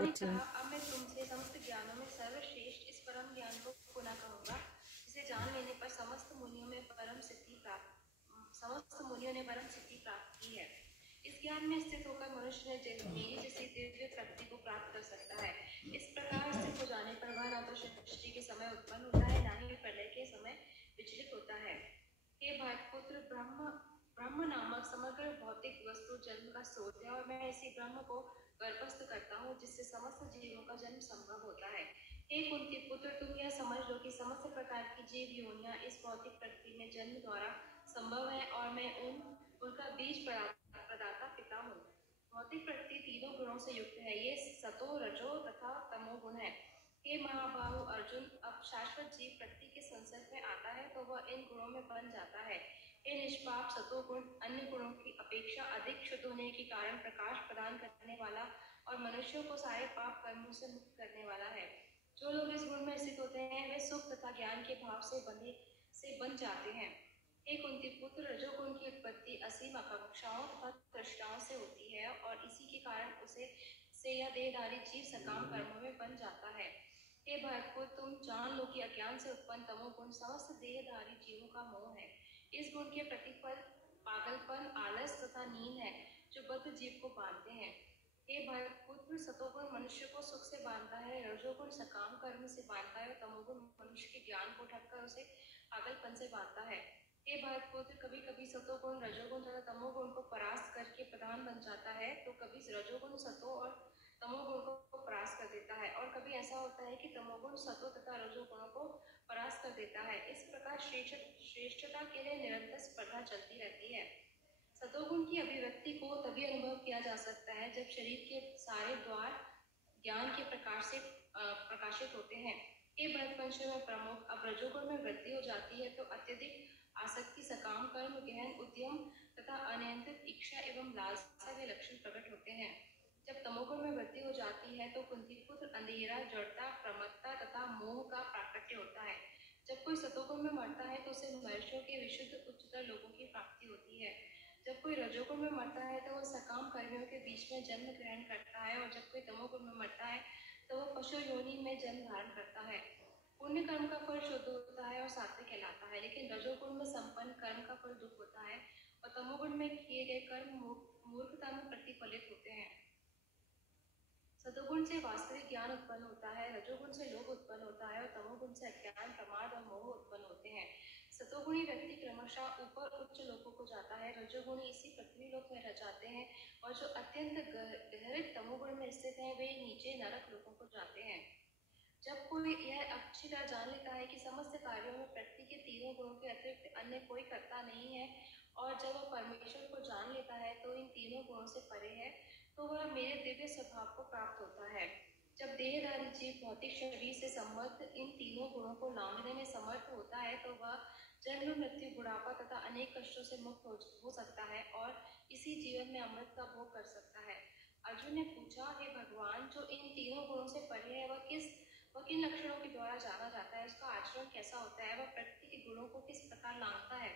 ने 14. कहा, अब मैं तुमसे समस्त ज्ञानों में सर्वश्रेष्ठ इस परम ज्ञान को पुनः कहूंगा, जिसे जान लेने पर समस्त मुनियों ने परम सिद्धि प्राप्त की है। इस ज्ञान में स्थित होकर मनुष्य ने मेरी जैसी दिव्य प्राप्ति को प्राप्त कर सकता है। इस प्रकार स्थित हो जाने पर वह न तो सृष्टि के समय उत्पन्न होता है, न ही प्रलय के समय विचलित होता है। हे भरतपुत्र, ब्रह्म नामक समग्र भौतिक वस्तु जन्म का स्रोत है और मैं इसी ब्रह्म को गर्भस्थ करता हूँ, जिससे समस्त जीवों का जन्म संभव होता है। हे कुंती पुत्र, तुम यह समझ लो कि समस्त प्रकार की जीव योनियां इस भौतिक प्रकृति में जन्म द्वारा संभव है और मैं उनका बीज प्रदाता पिता हूँ। भौतिक प्रकृति तीनों गुणों से युक्त है। ये सतो, रजो तथा तमो गुण है। हे महाबाहु अर्जुन, अब शाश्वत जीव प्रकृति के संसर्ग में आता है तो वह इन गुणों में बन जाता है। हे निष्पाप सतो गुण अन्य गुणों की अपेक्षा अधिक शुद्ध होने के कारण प्रकाश प्रदान करने वाला और मनुष्यों को सारे पाप कर्मों से मुक्त करने वाला है। जो लोग इस गुण में स्थित होते हैं वे सुख तथा ज्ञान के भाव से बन जाते हैं। हे कुंती पुत्र, रजोगुण की उत्पत्ति असीम आकांक्षाओं तथा तृष्णाओं से होती है और इसी के कारण से यह देहधारी जीव सकाम कर्मों में बन जाता है। हे भरतपुत्र, तुम जान लो कि अज्ञान से उत्पन्न तमोगुण समस्त देहधारी जीवों का मोह है। इस गुण के प्रतिफल पागलपन, आलस तथा नींद है, जो बद्ध जीव को बांधते हैं। हे भरतपुत्र, सतोगुण मनुष्य को सुख से बांधता है, रजोगुण सकाम कर्म से बांधता है और तमोगुण मनुष्य के ज्ञान को ढककर उसे पागलपन से बांधता है। हे भरतपुत्र, कभी कभी सतोगुण रजोगुण तथा तमोगुण को परास्त करके प्रधान बन जाता है, तो कभी रजोगुण सतो और तमोगुण को परास्त कर देता है और कभी ऐसा होता है कि तमोगुण सतो तथा रजोगुणों को परास्त कर देता है। इस प्रकार श्रेष्ठता के लिए निरंतर स्पर्धा चलती रहती है। सतोगुण की अभिव्यक्ति को तभी अनुभव किया जा सकता है जब शरीर के सारे द्वार ज्ञान के प्रकाश से प्रकाशित होते हैं। हे भरतवंश में प्रमुख, अब रजोगुण में वृद्धि हो जाती है तो अत्यधिक आसक्ति, सकाम कर्म, गहन उद्यम तथा अनियंत्रित इच्छा एवं लालसा के लक्षण प्रकट होते हैं। जब तमोगुण में वृद्धि हो जाती है तो कुंती पुत्र अंधेरा, जड़ता, प्रमत्ता तथा मोह का प्राकट्य होता है। जब कोई सतोगुण में मरता है तो उसे मनुष्यों के विशुद्ध उच्चतर लोगों की प्राप्ति होती है। जब कोई रजोगुण में मरता है तो वह सकाम कर्मियों के बीच में जन्म ग्रहण करता है और जब कोई तमोगुण में मरता है तो वह पशु योनि में जन्म धारण करता है। पुण्य कर्म का फल शुद्ध होता है और सात्विक कहलाता है, लेकिन रजोगुण में संपन्न कर्म का फल दुख होता है और तमोगुण में किए गए कर्म मूर्खता में प्रतिफलित होते हैं। सतोगुण से वास्तविक ज्ञान उत्पन्न होता है, रजोगुण से लोभ उत्पन्न होता है और तमोगुण से अज्ञान, प्रमाद और मोह उत्पन्न होते हैं। सतोगुणी व्यक्ति क्रमशः ऊपर उच्च लोकों को जाता है, रजोगुणी इसी पृथ्वी लोक में रह जाते हैं और जो अत्यंत गहरे तमोगुण में स्थित हैं वे नीचे नरक लोकों को जाते हैं। जब कोई यह अच्छी तरह जान लेता है कि समस्त कार्यों में प्रकृति के तीनों गुणों के अतिरिक्त अन्य कोई कर्ता नहीं है और जब वह परमेश्वर को जान लेता है तो इन तीनों गुणों से परे है, तो वह मेरे दिव्य स्वभाव को प्राप्त होता है। जब देहधारी जीव भौतिक शरीर से संबद्ध इन तीनों गुणों को लांघने में समर्थ होता है तो वह जन्म, मृत्यु, बुढ़ापा तथा अनेक कष्टों से मुक्त हो सकता है और इसी जीवन में अमृत का भोग कर सकता है। अर्जुन ने पूछा, हे भगवान, जो इन तीनों गुणों से परे है वह किन लक्षणों के द्वारा जाना जाता है, उसका आचरण कैसा होता है, वह प्रकृति के गुणों को किस प्रकार लांघता है।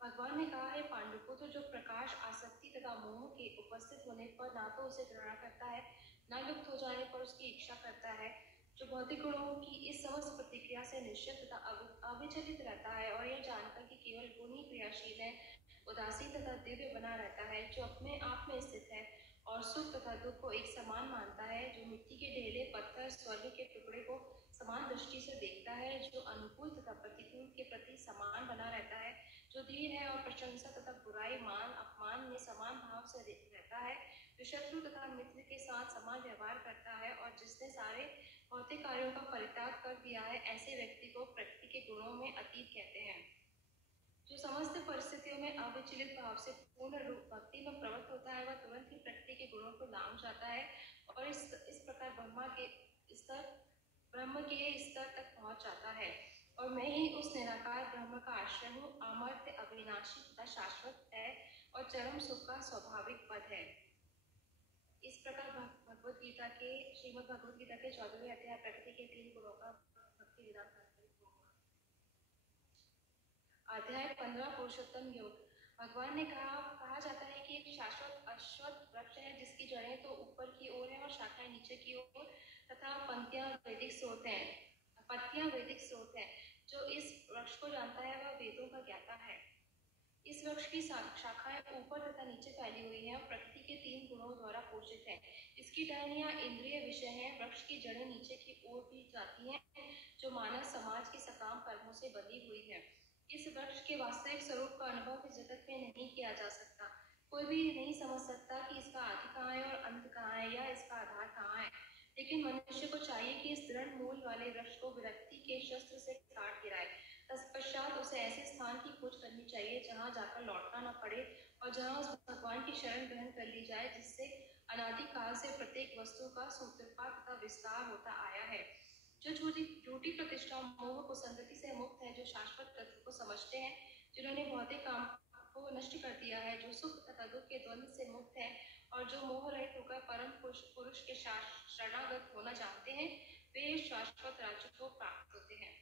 भगवान ने कहा, है पांडुपुत्र, जो प्रकाश, आसक्ति तथा मोह के उपस्थित होने पर ना तो उसे घृणा करता है, ना लुप्त हो जाने पर उसकी इच्छा करता है, जो भौतिक गुणों की इस समस्त प्रतिक्रिया से निश्चित तथा अविचलित रहता है और यह जानकर कि केवल गुण ही क्रियाशील है, उदासीन तथा दिव्य बना रहता है, जो अपने आप में स्थित है और सुख तथा दुख को एक समान मानता है, जो मिट्टी के ढेले, पत्थर, स्वर्ग के टुकड़े को समान दृष्टि से देखता है, जो अनुकूल तथा प्रतिकूल के प्रति समान बना रहता है, जो धीर है और प्रशंसा तथा बुराई, मान अपमान में समान भाव से रहता है, जो शत्रु तथा मित्र के साथ समान व्यवहार करता है और जिसने सारे भौतिक कार्यों का परित्याग कर दिया है, ऐसे व्यक्ति को प्रकृति के गुणों में अतीत कहते हैं। जो समस्त परिस्थितियों में अविचलित भाव से पूर्ण रूप भक्ति में प्रवृत्त होता है, वह तुरंत ही प्रकृति के गुणों को लांघ जाता है और इस प्रकार ब्रह्म के स्तर तक पहुंच जाता है। और मैं ही उस निराकार ब्रह्म का आश्रय हूँ, अमर्त्य, अविनाशी तथा शाश्वत है और चरम सुख का स्वाभाविक पद है। इस प्रकार श्रीमद् भगवद गीता के 14वें अध्याय प्रकृति के 3 गुणों का भक्ति विधान अध्याय 15 पुरुषोत्तम योग। भगवान ने कहा जाता है कि एक शाश्वत अश्वत्थ वृक्ष है जिसकी जड़ें तो ऊपर की ओर है और शाखाएं नीचे नीचे की ओर तथा पत्तियां वैदिक स्रोत है। जो इस वृक्ष को जानता है वह वेदों का ज्ञाता है। इस वृक्ष की शाखाएं ऊपर तथा नीचे फैली हुई हैं और प्रकृति के 3 गुणों द्वारा पोषित है। इसकी टहनियां इंद्रिय विषय हैं। वृक्ष की जड़ें नीचे की ओर भी जाती हैं, जो मानव समाज के सकाम कर्मों से बंधी हुई है। इस वृक्ष के वास्तविक स्वरूप का अनुभव इस जगत में नहीं किया जा सकता। कोई भी नहीं समझ सकता कि इसका आदि कहाँ है और अंत कहाँ है या इसका आधार कहाँ है। लेकिन मनुष्य को चाहिए कि इस दृढ़ मूल वाले वृक्ष को विरक्ति के शस्त्र से काट गिराए। तत्पश्चात उसे ऐसे स्थान की खोज करनी चाहिए जहाँ जाकर लौटना न पड़े और जहाँ उस भगवान की शरण ग्रहण कर ली जाए, जिससे अनादिकाल से प्रत्येक वस्तु का सूत्रपात तथा विस्तार होता आया है। जो झूठी प्रतिष्ठा, मोह को संगति से मुक्त है, जो शाश्वत तत्व को समझते हैं, जिन्होंने भौतिक काम को नष्ट कर दिया है, जो सुख तथा दुख के द्वंद्व से मुक्त है और जो मोह रहित होकर परम पुरुष के शरणागत होना चाहते हैं, वे शाश्वत राज्य को प्राप्त होते हैं।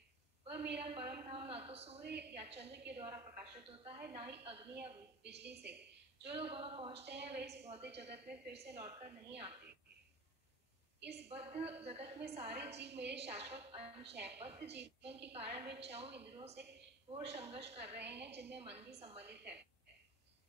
वह मेरा परम धाम ना तो सूर्य या चंद्र के द्वारा प्रकाशित होता है, ना ही अग्नि या बिजली से। जो लोग वहां पहुंचते हैं वे इस भौतिक जगत में फिर से लौटकर नहीं आते। इस बद्ध जगत में सारे जीव मेरे शाश्वत अंश हैं। बद्ध जीवन के कारण वे 6 इंद्रियों से घोर संघर्ष कर रहे हैं, जिनमें मन भी सम्मिलित है।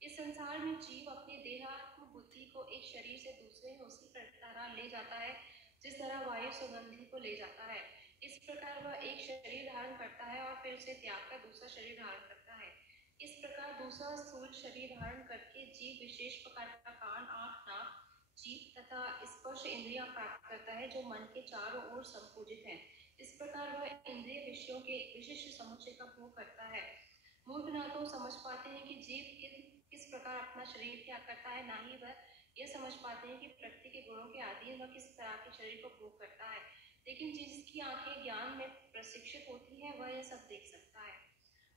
इस संसार में जीव अपने देहात्म बुद्धि को एक शरीर से दूसरे में उसी तरह ले जाता है जिस तरह वायु सुगंधि को ले जाता है। इस प्रकार वह एक शरीर धारण करता है और फिर उसे त्याग कर दूसरा शरीर धारण करता है। इस प्रकार दूसरा स्थूल शरीर धारण करके जीव विशेष प्रकार का कान, आँख, नाक, जीभ तथा स्पर्श इंद्रियां प्राप्त करता है, जो मन के चारों ओर संपूजित है। इस प्रकार वह इंद्रिय विषयों के विशिष्ट समुच्चय का भोग करता है। मूर्ख ना तो समझ पाते हैं कि जीव किस प्रकार अपना शरीर त्याग करता है, ना ही वह यह समझ पाते हैं कि प्रकृति के गुणों के अधीन वह किस तरह के शरीर को भोग करता है। लेकिन जिसकी आंखें ज्ञान में प्रशिक्षित होती हैं, वह यह सब देख सकता है।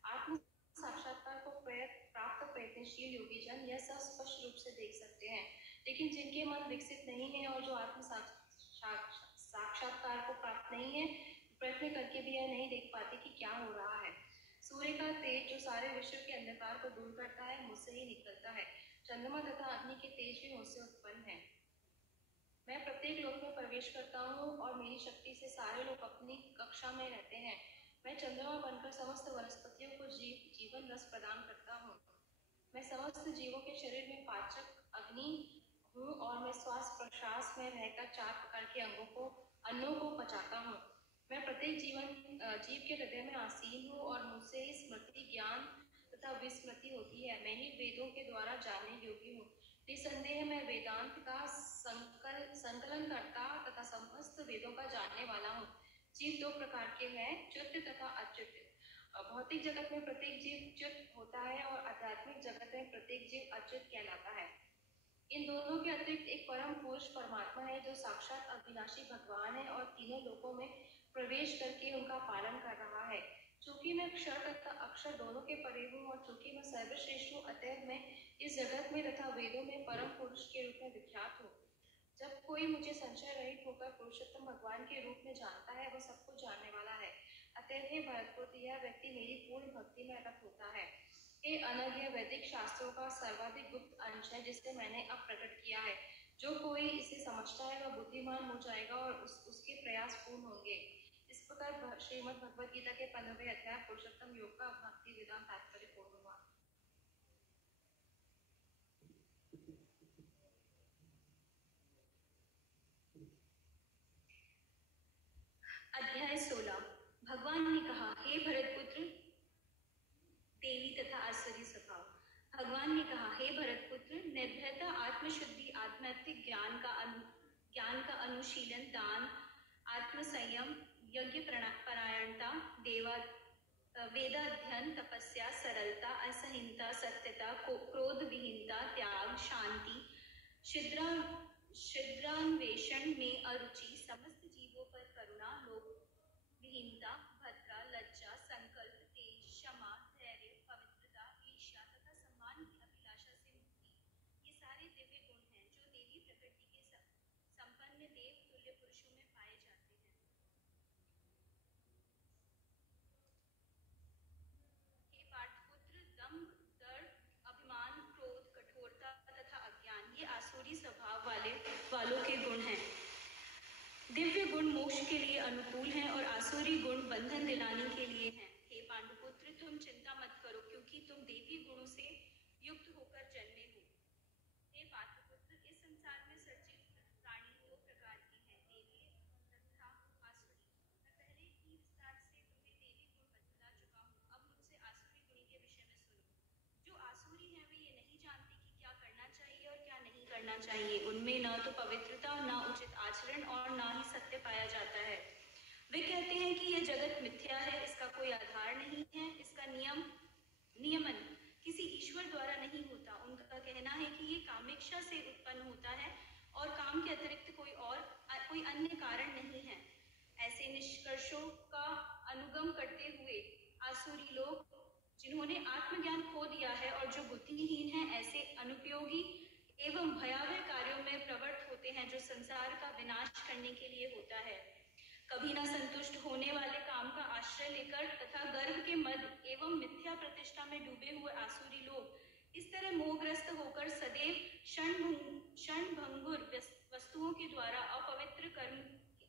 आत्म साक्षात्कार को प्राप्त प्रयत्नशील योगी जन यह सब स्पष्ट रूप से देख सकते हैं। लेकिन जिनके मन विकसित नहीं है और जो आत्म साक्षात्कार को प्राप्त नहीं है, प्रयत्न करके भी यह नहीं देख पाते कि क्या हो रहा है। सूर्य का तेज जो सारे विश्व के अंधकार को दूर करता है, मुझसे ही निकलता है। चंद्रमा तथा अग्नि के तेज भी मुझसे उत्पन्न है। मैं प्रत्येक लोक में प्रवेश करता हूँ और मेरी शक्ति से सारे लोग अपनी कक्षा में रहते हैं। मैं चंद्रमा बनकर समस्त वनस्पतियों को जीवन रस प्रदान करता हूँ। मैं समस्त जीवों के शरीर में पाचक अग्नि हूँ और मैं श्वास प्रश्वास में रहकर 4 प्रकार के अन्नों को पचाता हूँ। मैं प्रत्येक जीव के हृदय में आसीन हूँ और मुझसे ही स्मृति, ज्ञान तथा विस्मृति होती है। मैं ही वेदों के द्वारा जानने योग्य हूँ। निसंदेह मैं वेदांत का संकलन करता तथा समस्त वेदों का जानने वाला हूँ। जीव 2 प्रकार के हैं, च्युत तथा अच्युत। भौतिक जगत में प्रत्येक जीव च्युत होता है और आध्यात्मिक जगत में प्रत्येक जीव अच्युत कहलाता है। इन दोनों के अतिरिक्त एक परम पुरुष परमात्मा है, जो साक्षात अविनाशी भगवान है और तीनों लोकों में प्रवेश करके उनका पालन कर रहा है। चूंकि मैं क्षर तथा अक्षर दोनों के परे हूँ और चूंकि मैं सर्वश्रेष्ठ हूँ, अतः मैं इस जगत में तथा वेदों में परम पुरुष के रूप में विख्यात हूँ। जब कोई मुझे संशय रहित होकर पुरुषोत्तम भगवान के रूप में जानता है, वह सब कुछ जानने वाला है। अतः हे भरतपुत्र, यह व्यक्ति मेरी पूर्ण भक्ति में रत होता है। ये अनघ वैदिक शास्त्रों का सर्वाधिक गुप्त अंश है, जिसे मैंने अब प्रकट किया है। जो कोई इसे समझता है वह बुद्धिमान हो जाएगा और उसके प्रयास पूर्ण होंगे। इस प्रकार श्रीमद् भगवद गीता के 15वें अध्याय पुरुषोत्तम योग का भक्ति वेदांत तात्पर्य पूर्ण हुआ। अध्याय 16। भगवान ने कहा, हे भरतपुत्र, देवी तथा आसुरी स्वभाव। भगवान ने कहा, हे भरतपुत्र, निर्भयता, आत्मशुद्धि, आध्यात्मिक ज्ञान का अनुशीलन, दान, आत्मसंयम, यज्ञ परायणता, वेदाध्ययन, तपस्या, सरलता, असहिंता, सत्यता, क्रोध विहीनता, त्याग, शांति, शिद्रान्वेषण में अरुचि, समस्त जीवों पर करुणा, लोभ विहीनता, भद्रा, लज्जा, संकल्प, तेज, क्षमा, धैर्य, पवित्रता, ईर्ष्या तथा सम्मान की अभिलाषा से मुक्ति, ये सारे दिव्य गुण हैं जो देवी प्रकृति के संपन्न देव तुल्य पुरुषों में पाए जाते हैं। हे पार्थपुत्र, दंभ, दर्प, अभिमान, क्रोध, कठोरता तथा अज्ञान, ये आसुरी स्वभाव वालों के गुण हैं। आसुरी गुण बंधन दिलाने के लिए हैं। हे पांडुपुत्र, तुम चिंता मत करो, क्योंकि तुम देवी गुणों से युक्त होकर जन्मे हो। हे पात्रपुत्र, इस संसार में सर्जित प्राणी दो प्रकार के हैं, देवी तथा आसुरी। मैं पहले ही विस्तार से तुम्हें देवी गुण बतला चुका हूँ। अब मुझसे आसुरी गुणी के विषय में सुनो। जो आसुरी हैं वे ये नहीं जानते कि क्या करना चाहिए और क्या नहीं करना चाहिए। उनमें न तो पवित्रता, न उचित आचरण और न ही सत्य पाया जाता है। वे कहते हैं कि यह जगत मिथ्या है, इसका कोई आधार नहीं है, इसका नियमन किसी ईश्वर द्वारा नहीं होता। उनका कहना है कि ये कामेक्षा से उत्पन्न होता है और काम के अतिरिक्त कोई अन्य कारण नहीं है। ऐसे निष्कर्षों का अनुगम करते हुए आसुरी लोग, जिन्होंने आत्मज्ञान खो दिया है और जो बुद्धिहीन हैं, ऐसे अनुपयोगी एवं भयावह कार्यों में प्रवृत्त होते हैं जो संसार का विनाश करने के लिए होता है। कभी न संतुष्ट होने वाले काम का आश्रय लेकर तथा गर्भ के मद एवं मिथ्या प्रतिष्ठा में डूबे हुए आसुरी लोग इस तरह मोहग्रस्त होकर सदैव क्षणभंगुर वस्तुओं के द्वारा अपवित्र कर्म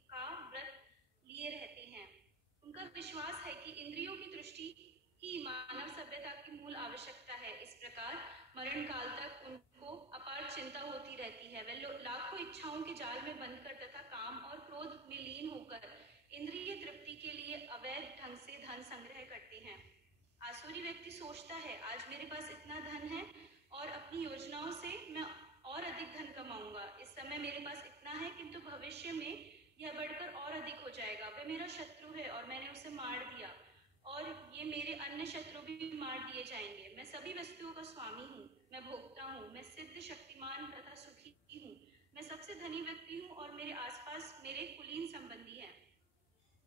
का व्रत लिए रहते हैं। उनका विश्वास है कि इंद्रियों की दृष्टि ही मानव सभ्यता की मूल आवश्यकता है। इस प्रकार मरण काल तक उनको अपार चिंता होती रहती है। वे लाखों इच्छाओं के जाल में बंधकर तथा काम और क्रोध में लीन होकर इंद्रिय तृप्ति के लिए अवैध ढंग से धन संग्रह करते हैं। आसुरी व्यक्ति सोचता है, आज मेरे पास इतना धन है और अपनी योजनाओं से मैं और अधिक धन कमाऊंगा। इस समय मेरे पास इतना है, किंतु भविष्य में यह बढ़कर और अधिक हो जाएगा। वह मेरा शत्रु है और मैंने उसे मार दिया और ये मेरे अन्य शत्रु भी मार दिए जाएंगे। मैं सभी वस्तुओं का स्वामी हूँ, मैं भोक्ता हूँ, मैं सिद्ध, शक्तिमान तथा सुखी हूँ। मैं सबसे धनी व्यक्ति हूँ और मेरे आसपास मेरे कुलीन संबंधी हैं।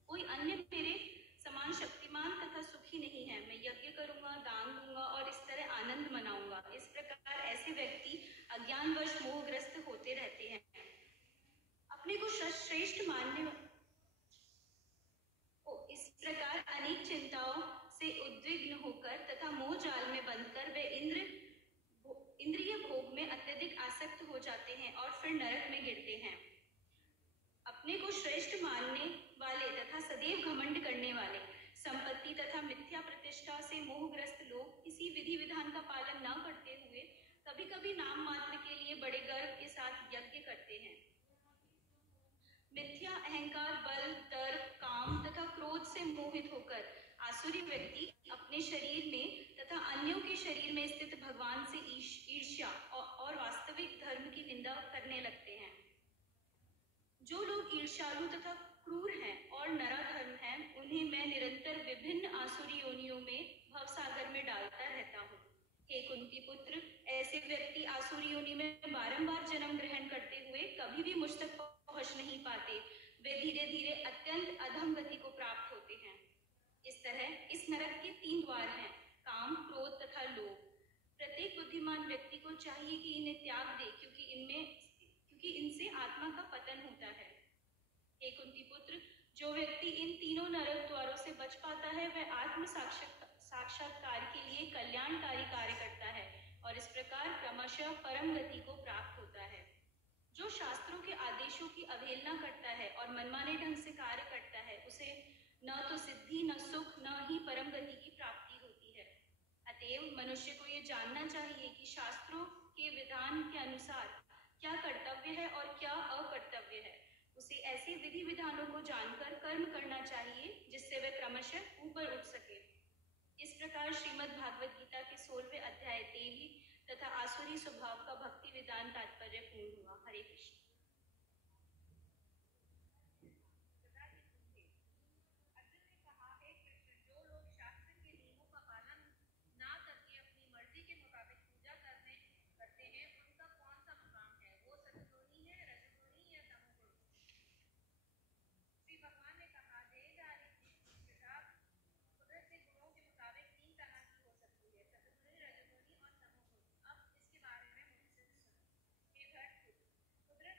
कोई अन्य मेरे समान शक्तिमान तथा सुखी नहीं है। मैं यज्ञ करूंगा, दान दूंगा और इस तरह आनंद मनाऊंगा। इस प्रकार ऐसे व्यक्ति अज्ञानवश मोहग्रस्त होते रहते हैं। अपने को श्रेष्ठ मानने इस प्रकार अनेक चिंताओं से उद्विग्न होकर तथा मोह जाल में बंधकर वे इंद्रिय भोग में अत्यधिक आसक्त हो जाते हैं और फिर नरक में गिरते हैं। अपने को श्रेष्ठ मानने वाले तथा सदैव घमंड करने वाले, संपत्ति तथा मिथ्या प्रतिष्ठा से मोहग्रस्त लोग किसी विधि विधान का पालन न करते हुए कभी कभी नाम मात्र के लिए बड़े गर्व के साथ यज्ञ करते हैं। मिथ्या अहंकार, बल, दर्प, काम तथा क्रोध से मोहित होकर आसुरी व्यक्ति अपने शरीर में तथा अन्यों के शरीर में स्थित भगवान से ईर्ष्या और वास्तविक धर्म की निंदा करने लगते हैं। जो लोग ईर्ष्यालु तथा क्रूर हैं और नराधर्म हैं, उन्हें मैं निरंतर विभिन्न आसुरी योनियों में भवसागर में डालता रहता हूँ। हे कुंती पुत्र, ऐसे व्यक्ति आसुरी योनि में बारंबार जन्म ग्रहण करते हुए कभी भी मुझ तक पहुंच नहीं पाते। वे धीरे धीरे अत्यंत अधम गति को प्राप्त होते हैं। इस तरह इस नरक के 3 द्वार हैं, काम, क्रोध तथा लोभ। प्रत्येक बुद्धिमान व्यक्ति को चाहिए कि इन्हें त्याग दे, क्योंकि इनसे आत्मा का पतन होता है। हे कुंती पुत्र, जो व्यक्ति इन तीनों नरक द्वारों से बच पाता है, वह आत्म साक्षात्कार के लिए कल्याणकारी कार्य करता है और इस प्रकार क्रमशः परम गति को प्राप्त होता है। जो शास्त्रों के आदेशों की अवहेलना करता है और मनमाने ढंग से कार्य करता है, उसे न तो सिद्धि, न सुख, न ही परम गति की प्राप्ति होती है। अतएव मनुष्य को यह जानना चाहिए कि शास्त्रों के विधान के अनुसार क्या कर्तव्य है और क्या अकर्तव्य है। उसे ऐसे विधि विधानों को जानकर कर्म करना चाहिए जिससे वह क्रमशः ऊपर उठ सके। इस प्रकार श्रीमद् भागवत गीता के 16वें अध्याय देवी तथा आसुरी स्वभाव का भक्ति विधान तात्पर्य पूर्ण हुआ। हरे कृष्ण। कुदरत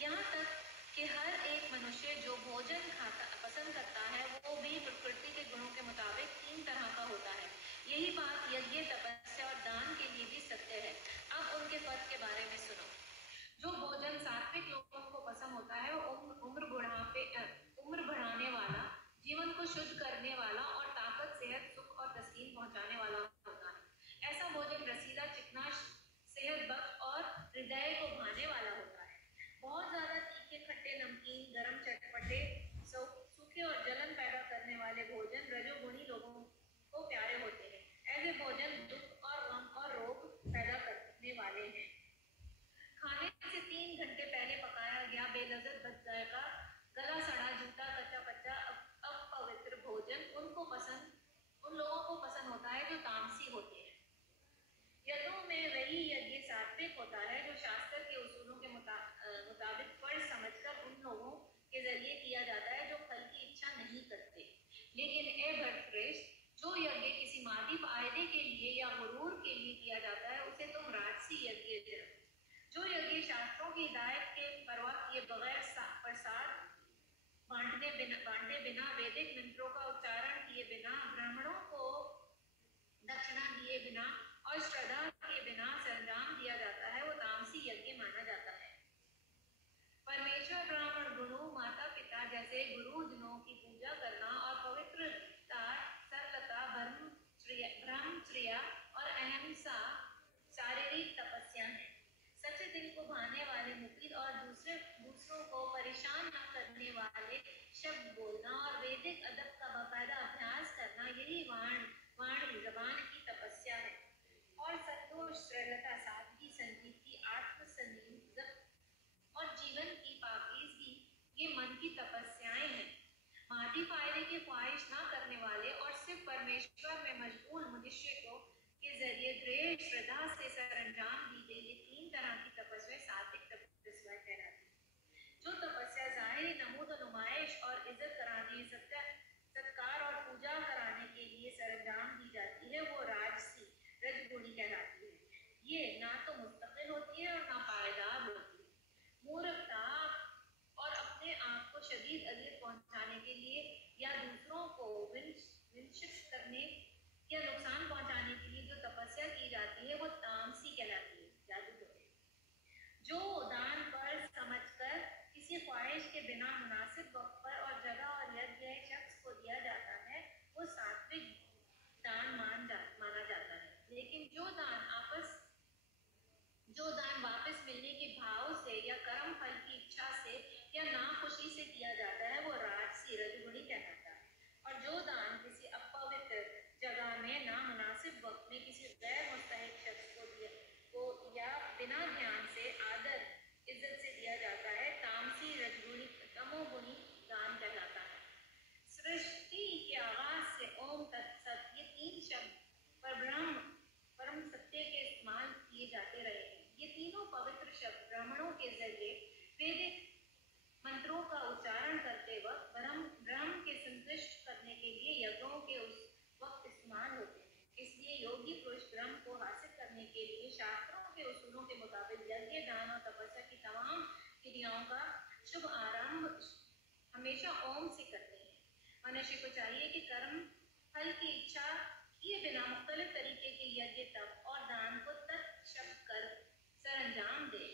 यहाँ तक कि हर एक मनुष्य जो भोजन खाता पसंद करता है वो भी प्रकृति के गुणों के मुताबिक 3 तरह का होता है। यही बात यज्ञ, तपस्या और दान के लिए भी सत्य है। अब उनके फर्क के बारे में सुनो। जो भोजन सात्विक लोगों को पसंद होता है वो उम्र बढ़ाने वाला, जीवन को शुद्ध करने वाला और ताकत, सेहत, सुख और तस्कीन पहुंचाने वाला होता है। ऐसा भोजन रसीला, चिकना, सेहतबख्श और हृदय को भाने वाला होता है। बहुत ज्यादा तीखे, खट्टे, नमकीन, गरम, चटपटे, सूखे और जलन पैदा करने वाले भोजन रजोगुणी लोगों को प्यारे होते हैं। ऐसे भोजन दुख और गम और रोग पैदा करने वाले हैं। खाने से 3 घंटे पहले पकाया गया बेलज़्ज़त, बदजायका, गला सड़ा, जूठा, कच्चा पच्चा, अपवित्र भोजन उन लोगों को पसंद होता है जो तामसी होते हैं। यज्ञों में वही यज्ञ सात्विक होता है जो शास्त्र के उसूलों के मुताबिक पढ़ समझकर उन लोगों के जरिए किया जाता है जो फल की इच्छा नहीं करते। लेकिन ए भरतश्रेष्ठ, जो यज्ञ किसी मादी फायदे के लिए या गुरूर के लिए किया जाता है उसे तुम राजसी यज्ञ करो। जो यज्ञ शास्त्रों की हिदायत के परवाह किए बगैर प्रसाद बांटे बिना, वैदिक मंत्रों का उच्चारण किए बिना, ब्राह्मणों को दक्षिणा दिए बिना और श्रद्धा के बिना सरंजाम दिया जाता है वो तामसी यज्ञ माना जाता है। परमेश्वर, ब्राह्मण, गुरु, माता पिता जैसे गुरुजनों की पूजा करना और पवित्रता, सरलता, ब्रह्मचर्य और अहिंसा शारीरिक तपस्या है। सच्चे दिल को भाने वाले, मुफीद और दूसरों को परेशान न करने वाले शब्द बोलना और वैदिक अदब का बाकायदा अभ्यास करना, यही वाणी जबान की तपस्या है। और संतोष, सरलता, सादगी, संजीदगी, आत्मसंयम और जीवन की पाकीज़गी ये मन की तपस्याएं हैं। मादी फायदे की ख्वाहिश न करने वाले और सिर्फ परमेश्वर में मशगूल मनुष्य को के जरिए दृढ़ श्रद्धा से सरंजाम दी गई ये 3 तरह की तपस्या सात्विक तपस्या कहलाती है। जो तपस्या जाहिर नमूद, नुमाइश और इज्जत कराने, सत्कार और पूजा कराने के लिए सरंजाम दी जाती है वो राजसी, रजगुणी कहलाती है। ये ना तो मुस्तकिल होती है और ना पायदार होती है। मूर्खता और अपने आप को शदीद अजियत पहुंचाने के लिए या दूसरों को विंशित करने या नुकसान पहुंचाने के लिए जो तपस्या की जाती है वो तामसी कहलाती है, जादूगरी। जो दान पर समझकर किसी ख्वाहिश के बिना मुनासिब वक्त पर और जगह और यज्ञ शख्स को दिया जाता है वो सात्विक दान माना जाता है। लेकिन जो दान वापस मिलने के भाव से या कर्म फल की इच्छा से या नाखुशी से किया जाता है वो राजसी, रजगुणी कहलाता है। और जो दान किसी अपवित्र जगह में नामुनासिब वक्त में किसी गैर मुस्तहिक शख्स को या बिना ध्यान से आदर इज्जत से दिया जाता है तामसी, रजगुणी, तमोगुणी दान कहलाता है। सृष्टि के आगाज से ओम तत्सत ये 3 शब्द परम सत्य के इस्तेमाल किए जाते रहे हैं। ये तीनों पवित्र शब्द ब्राह्मणों के जरिए वैदिक मंत्रों का उच्चारण करते वक्त ब्रह्म के संतुष्ट करने के लिए यज्ञों के उस वक्त इस्तेमाल होते हैं। इसलिए योगी पुरुष ब्रह्म को हासिल करने के लिए शास्त्रों के उसूलों के मुताबिक यज्ञ, दान और तपस्या की तमाम क्रियाओं का शुभ आरंभ हमेशा ओम से करते हैं। मनुष्य को चाहिए कि कर्म फल की इच्छा किए बिना मुख्तलिफ तरीके के यज्ञ, तप और दान को तत्शब्द कर सरंजाम दे।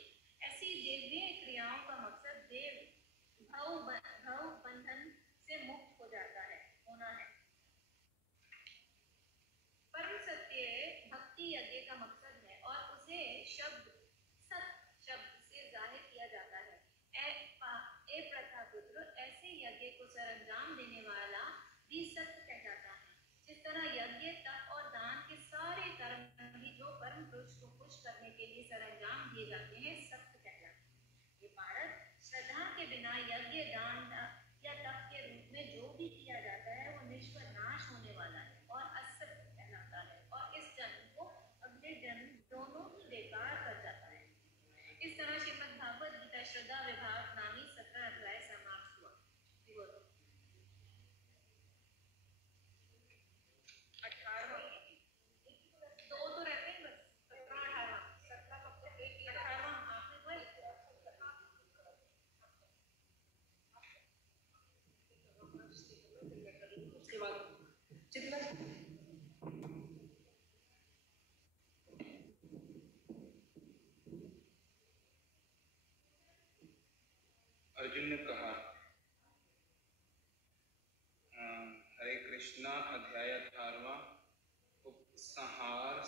ऐसी दिव्य क्रियाओं का मकसद भव बंधन से मुक्त हो जाता है, होना है। परम सत्य भक्ति यज्ञ का मकसद है और उसे सत शब्द से जाहिर किया जाता है। ए प्रथा पुत्र, ऐसे यज्ञ को सरंजाम देने वाला भी सत्य कहलाता है। जिस तरह यज्ञ, तप और दान के सारे कर्म भी जो परम पुरुष को खुश करने के लिए सरंजाम दिए जाते हैं सत्य कहलाते हैं। ये भारत श्रद्धा के बिना यज्ञ, दान या तप के रूप में जो भी किया जाता है वो निष्फल, नाश होने वाला है और असत्य कहलाता है और इस जन्म को अगले जन्म दोनों ही बेकार कर जाता है। इस तरह श्रीमद् भागवत गीता श्रद्धा विभाग नामी 17 अध्याय समाप्त हुआ। 18वां 2 तो रहते हैं बस, 17 18वां 17 कब तक 18वां आखिरी कृष्णा अध्याय 18वां उपसंहार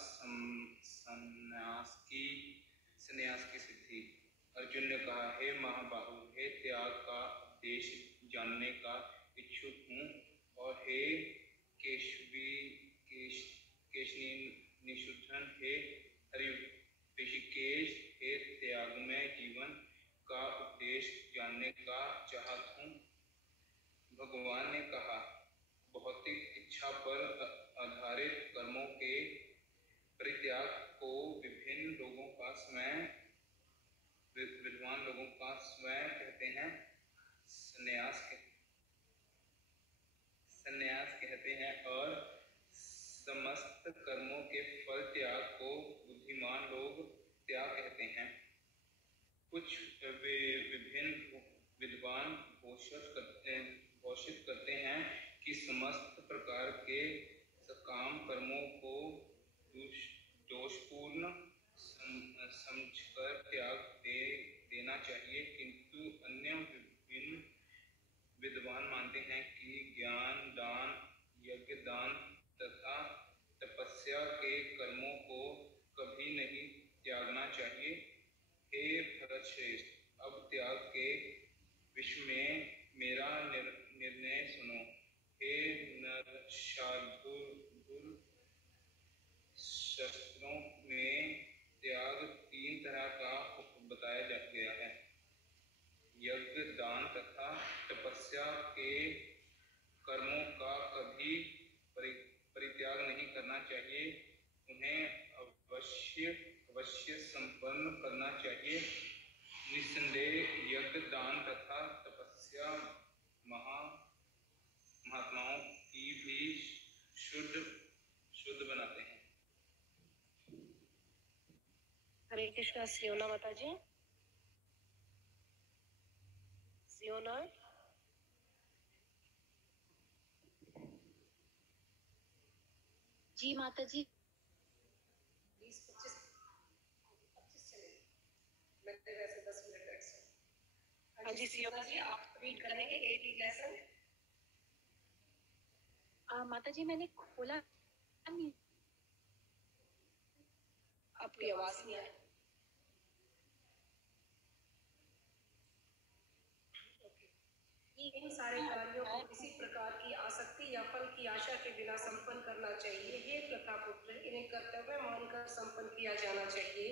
संन्यास की सिद्धि। अर्जुन ने कहा, हे महाबाहु, हे त्याग का उपदेश जानने का इच्छुक हूँ, और हे केशनिशूदन, हे ऋषिकेश, हे त्यागमय जीवन का उपदेश जानने का चाहत हूँ। भगवान ने कहा, भौतिक इच्छा पर आधारित कर्मों के परित्याग को विद्वान लोगों का स्वयं कहते हैं संन्यास कहते हैं, और समस्त कर्मों के फल त्याग को बुद्धिमान लोग त्याग कहते हैं। कुछ विभिन्न विद्वान घोषित करते हैं कि समस्त प्रकार के सकाम कर्मों को दोषपूर्ण समझकर त्याग देना चाहिए, किंतु अन्य विभिन्न विद्वान मानते हैं कि ज्ञान दान, यज्ञ दान तथा तपस्या के कर्मों को कभी नहीं त्यागना चाहिए। हे भरतश्रेष्ठ, अब त्याग के विषय में मेरा निर्णय सुनो। हे नरशार्दूल, शास्त्रों में त्याग 3 तरह का बताया गया है। यज्ञ दान तथा तपस्या के कर्मों का कभी परित्याग नहीं करना चाहिए, उन्हें अवश्य संपन्न करना चाहिए। निस्संदेह यज्ञ दान तथा तपस्या महात्माओं की भी शुद्ध बनाते हैं। हरे कृष्णा। सियोना माता जी, सियोना। जी माता जी। 20-25 चले, मैंने वैसे 10 मिनट बैठ सकते। हाँ जी सियोना जी, आप रीड करेंगे 18 लेसन। माता जी मैंने खोला नहीं, आपकी आवाज नहीं आई। इन सारे कार्यों को किसी प्रकार की आसक्ति या फल की आशा के बिना संपन्न करना चाहिए। हे प्रथा पुत्र, इन्हें कर्तव्य मानकर संपन्न किया जाना चाहिए,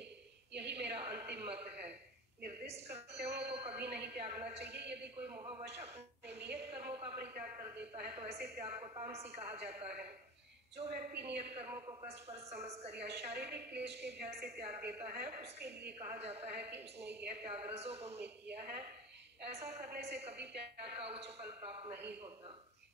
यही मेरा अंतिम मत है। निर्दिष्ट कर्तव्यों को कभी नहीं त्यागना चाहिए। यदि कोई मोहवश अपने नियत कर्मों का परित्याग कर देता है तो ऐसे त्याग को तामसी कहा जाता है। जो व्यक्ति नियत कर्मों को कष्टप्रद समझकर या शारीरिक क्लेश के भय से त्याग देता है, उसके लिए कहा जाता है कि उसने यह त्याग रजोगुण में किया है। ऐसा करने से कभी त्याग का उच्च फल प्राप्त नहीं होता।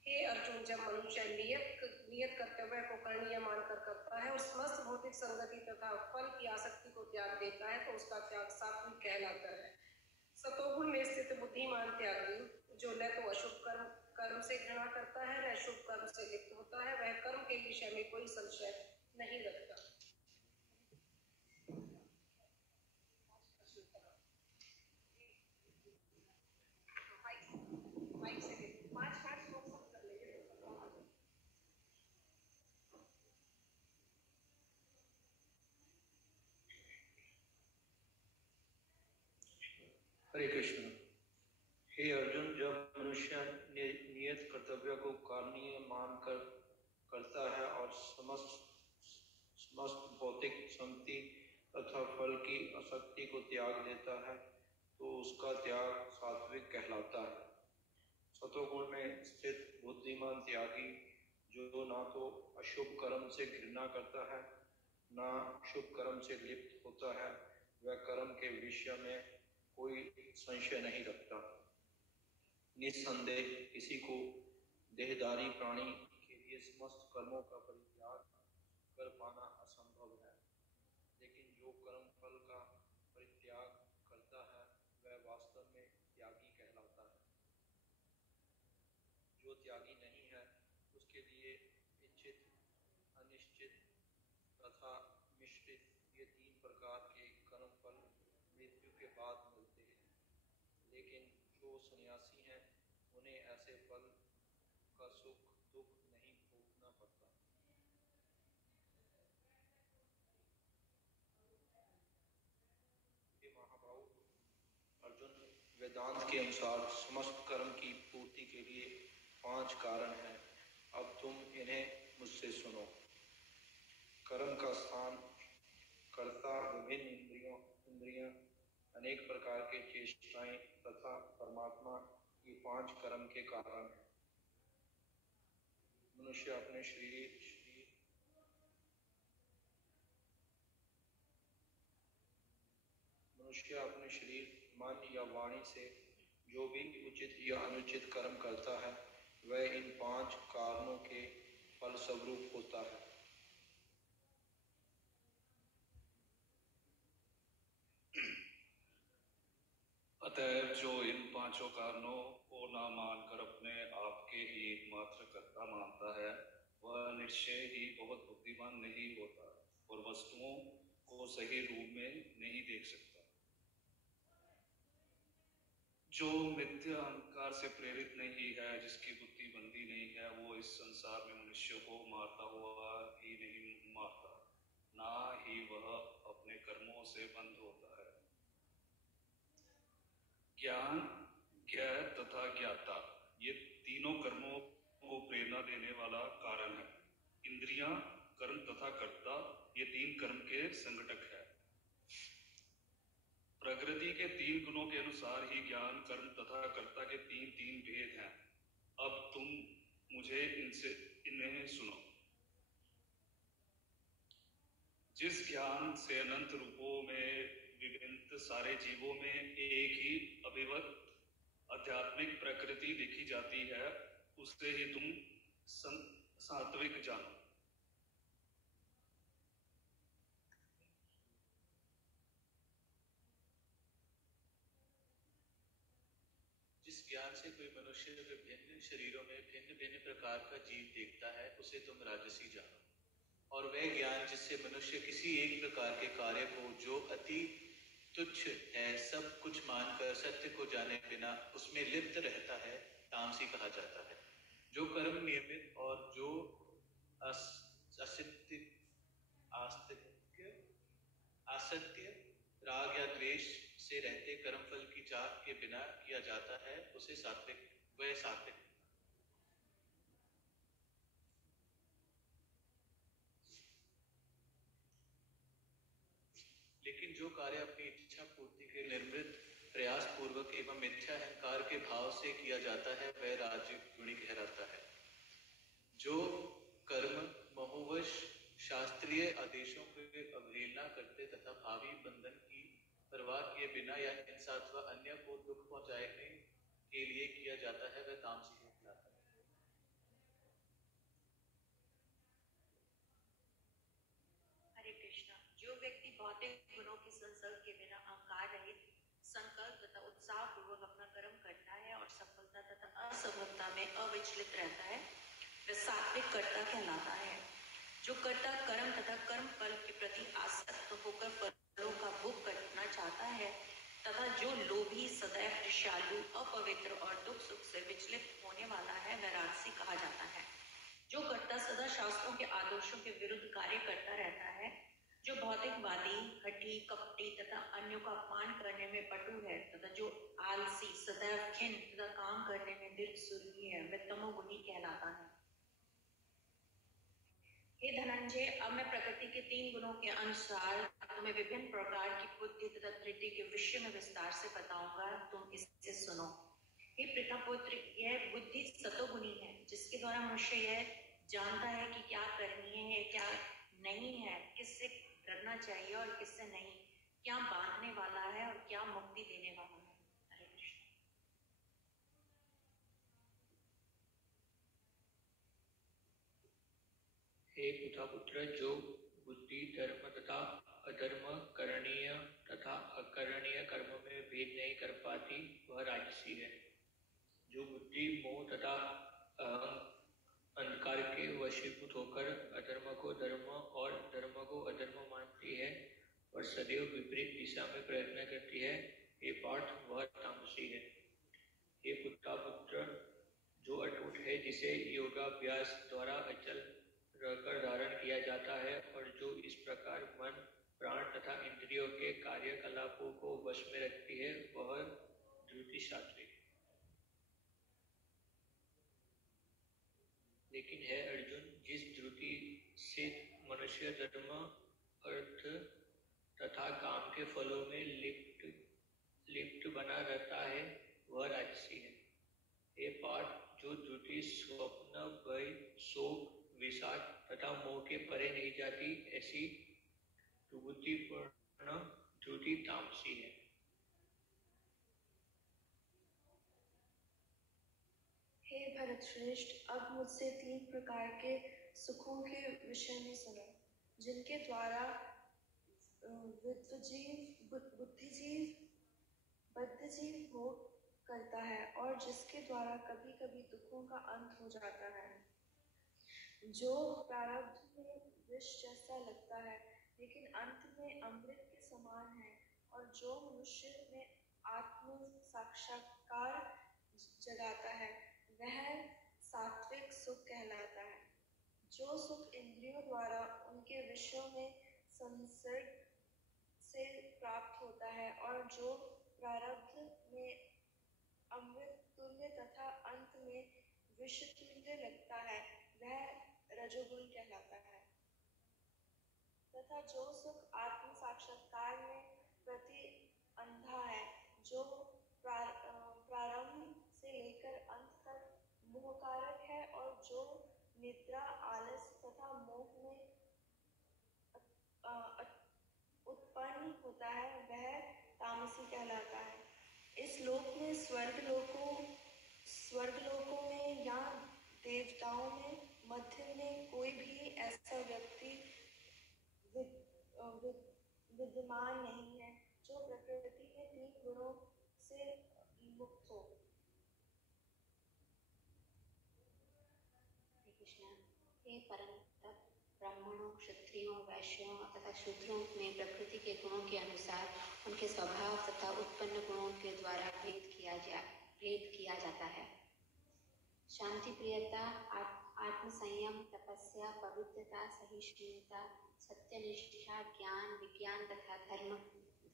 हे अर्जुन, जब मनुष्य नियत कर्तव्य को करणीय मानकर करता है और समस्त भौतिक संगति तथा फल की आसक्ति को त्याग देता है तो उसका त्याग सात्विक कहलाता है। सतोगुण में स्थित बुद्धिमान त्यागी, जो न तो अशुभ कर्म से घृणा करता है, न शुभ कर्म से लिप्त होता है, वह कर्म के विषय में कोई संशय नहीं रखता। हरे कृष्ण। हे अर्जुन, जब मनुष्य नियत कर्तव्य को कारणीय मानकर करता है और समस्त भौतिक संगति तथा फल की आसक्ति को त्याग देता है तो उसका त्याग सात्विक कहलाता है। सतोगुण में स्थित बुद्धिमान त्यागी, जो ना तो अशुभ कर्म से घृणा करता है, ना शुभ कर्म से लिप्त होता है, वह कर्म के विषय में कोई संशय नहीं रखता। निस्संदेह किसी को देहधारी प्राणी के लिए समस्त कर्मों का परित्याग कर पाना असंभव है, लेकिन जो कर्म फल का परित्याग करता है वह वास्तव में त्यागी कहलाता है। जो त्यागी नहीं है उसके लिए इच्छित, अनिश्चित तथा मिश्रित ये 3 प्रकार के कर्म फल मृत्यु के बाद मिलते हैं, लेकिन जो सन्यासी हैं उन्हें ऐसे फल का सुख दुख नहीं वेदांत के अनुसार समस्त कर्म की पूर्ति के लिए 5 कारण हैं। अब तुम इन्हें मुझसे सुनो। कर्म का स्थान, कर्ता, विभिन्न इंद्रियां, अनेक प्रकार के चेष्टाएं तथा परमात्मा, ये 5 कर्म के कारण हैं। मनुष्य अपने शरीर, मन या वाणी से जो भी उचित या अनुचित कर्म करता है वह इन 5 कारणों के फलस्वरूप होता है। अतएव जो इन 5 कारणों को न मानकर अपने आप के ही एकमात्र कर्ता मानता है वह निश्चय ही बहुत बुद्धिमान नहीं होता और वस्तुओं को सही रूप में नहीं देख सकता। जो मिथ्या अहंकार से प्रेरित नहीं है, जिसकी बुद्धि बंधी नहीं है, वो इस संसार में मनुष्य को मारता हुआ ही नहीं मारता, ना ही वह अपने कर्मों से बंध होता है। ज्ञान, ज्ञेय तथा ज्ञाता, ये तीनों कर्मों को प्रेरणा देने वाला कारण है। इंद्रियां, कर्म तथा कर्ता, ये 3 कर्म के संगठक है। प्रकृति के 3 गुणों के अनुसार ही ज्ञान, कर्म तथा कर्ता के 3 भेद हैं। अब तुम मुझे इन्हें सुनो। जिस ज्ञान से अनंत रूपों में विभिन्न सारे जीवों में एक ही अभिव्यक्त आध्यात्मिक प्रकृति देखी जाती है, उससे ही तुम सात्विक जानो। जिस ज्ञान से कोई मनुष्य विभिन्न शरीरों में भिन्न भिन्न प्रकार का जीव देखता है उसे तुम राजसी जानो। और वह ज्ञान जिससे मनुष्य किसी एक प्रकार के कार्य को जो अति तुच्छ है सब कुछ मानकर सत्य को जाने बिना उसमें लिप्त रहता है, तामसी कहा जाता है। जो कर्म नियमित और जो असत्य, राग या द्वेष से रहते कर्मफल की चाह के बिना किया जाता है उसे सात्विक, वह सात्विक। लेकिन जो कार्य अपनी इच्छा पूर्ति के निर्मृत प्रयास पूर्वक एवं मिथ्या अहंकार के भाव से किया जाता है वह राजगुणी कहलाता है। जो कर्म मोहवश शास्त्रीय आदेशों की अवहेलना करते तथा भावी बंधन की परवाह किए बिना या हिंसा अथवा अन्य को दुख पहुंचाने के लिए किया जाता है वह तामसी कहलाता है। हरे कृष्णा। जो व्यक्ति भौतिक गुणों के संसर्ग के बिना अहंकार रहित संकल्प तथा उत्साह पूर्वक अपना कर्म करता है और सफलता तथा असफलता में अविचलित रहता है वह सात्विक कर्ता कहलाता है। जो कर्ता कर्म तथा कर्म फल के प्रति आसक्त होकर फलों का भोग करना चाहता है तथा जो लोभी, सदैव ईर्ष्यालु, अपवित्र और दुख सुख से विचलित होने वाला है वह राजसी कहा जाता है। जो कर्ता सदा शास्त्रों के आदर्शों के विरुद्ध कार्य करता रहता है, जो भौतिकवादी, हठी, कपटी तथा अन्यों का अपमान करने में पटु है तथा जो आलसी, सदैव खिन्न तथा काम करने में दीर्घसुरवी है वह तमोगुणी कहलाता है। हे धनंजय, अब मैं प्रकृति के 3 गुणों के अनुसार तुम्हें विभिन्न प्रकार की बुद्धि तथा धृति के विषय में विस्तार से बताऊंगा, तुम इससे सुनो। हे प्रथापुत्र, यह बुद्धि सतोगुणी है जिसके द्वारा मनुष्य यह जानता है कि क्या करनी है, क्या नहीं है, किससे डरना चाहिए और किससे नहीं, क्या बांधने वाला है और क्या मुक्ति देने वाला है। हरे कृष्ण। हे पुत्र, जो बुद्धि धर्म तथा अधर्म, करणीय तथा अकरणीय कर्म में भेद नहीं कर पाती वह राजसी है। जो बुद्धि मोह तथा अंधकार के वशीभूत होकर अधर्म को धर्म और धर्म को अधर्म मानती है और सदैव विपरीत दिशा में प्रयत्न करती है, ये पाठ वह तामसी है। हे पुत्र, जो अटूट है, जिसे योगाभ्यास द्वारा अचल रहकर धारण किया जाता है और जो इस प्रकार मन, प्राण तथा इंद्रियों के कार्यकलापों को वश में रखती है वह ध्रुति सात्विक। लेकिन है अर्जुन, जिस ध्रुति से मनुष्य धर्म, अर्थ तथा काम के फलों में लिप्त बना रहता है, वह राजसी है। हे पार्थ, जो ध्रुति स्वप्न, भय, शोक, विषाद तथा मोह के परे नहीं जाती, ऐसी विभूतिपूर्ण ध्रुति तामसी है। हे भरत श्रेष्ठ, अब मुझसे 3 प्रकार के सुखों के विषय में सुनो, जिनके द्वारा बुद्धिजीव भोग करता है और जिसके द्वारा कभी कभी दुखों का अंत हो जाता है, जो प्रारब्ध में विष जैसा लगता है लेकिन अंत में अमृत के समान है, और जो मनुष्य में आत्म साक्षात्कार जगाता है, वह सात्विक सुख कहलाता है। जो सुख इंद्रियों द्वारा उनके विषयों में संसर्ग से प्राप्त होता है और जो प्रारब्ध में अमृत तुल्य तथा अंत में विष तुल्य लगता है, वह रजोगुण कहलाता है। तथा जो सुख आत्म साक्षात्कार में प्रति अंधा है, जो प्रारंभ से लेकर अंत तक मोहकारक है और जो निद्रा, आलस तथा मोह में उत्पन्न होता है, वह तामसी कहलाता है। इस लोक में स्वर्गलोकों में या देवताओं में मध्य में कोई भी ऐसा व्यक्ति विद्यमान नहीं है जो प्रकृति के 3 गुणों से मुक्त हो। कृष्ण, हे परम तप, ब्राह्मणों, क्षत्रियों, वैश्यों तथा शूद्रों में प्रकृति के गुणों के अनुसार उनके स्वभाव तथा उत्पन्न गुणों के द्वारा भेद किया जाता है। शांति प्रियता, आत्मसंयम, तपस्या, पवित्रता, सहिष्णुता, सत्यनिष्ठा, ज्ञान, विज्ञान तथा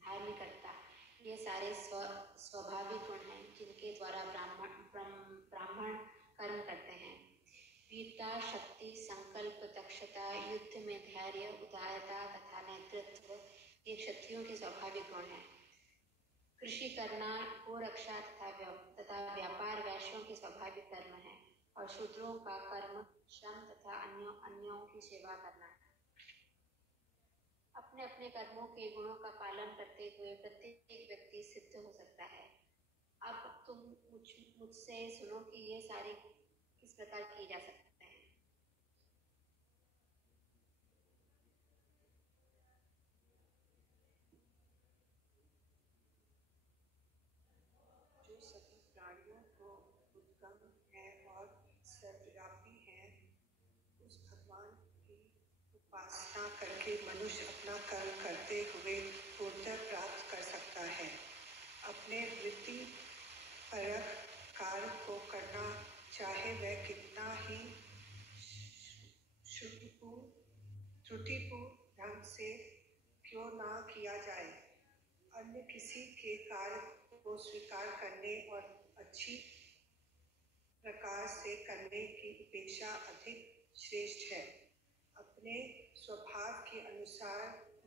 धार्मिकता, ये सारे स्वाभाविक गुण हैं जिनके द्वारा ब्राह्मण कर्म करते हैं। वीरता, शक्ति, संकल्प, दक्षता, युद्ध में धैर्य, उदारता तथा नेतृत्व, ये क्षत्रियों के स्वाभाविक गुण हैं। कृषि करना, गोरक्षा तथा व्यापार वैश्यों के स्वाभाविक कर्म है, और शूद्रों का कर्म श्रम तथा अन्यों की सेवा करना है। अपने अपने कर्मों के गुणों का पालन करते हुए प्रत्येक व्यक्ति सिद्ध हो सकता है। अब तुम मुझसे सुनो कि ये सारे किस प्रकार किए जा सकते हैं। जो सभी प्राणियों को उद्गम है और सर्वव्यापी है, उस भगवान की उपासना करके मनुष्य अपना कर्म करते हुए पूर्णता प्राप्त कर सकता है। अपने वृत्ति परक कार्य को करना, चाहे वह कितना ही त्रुटिपूर्ण ढंग से क्यों ना किया जाए, अन्य किसी के कार्य को स्वीकार करने और अच्छी प्रकार से करने की अपेक्षा अधिक श्रेष्ठ है। अपने स्वभाव के अनुसार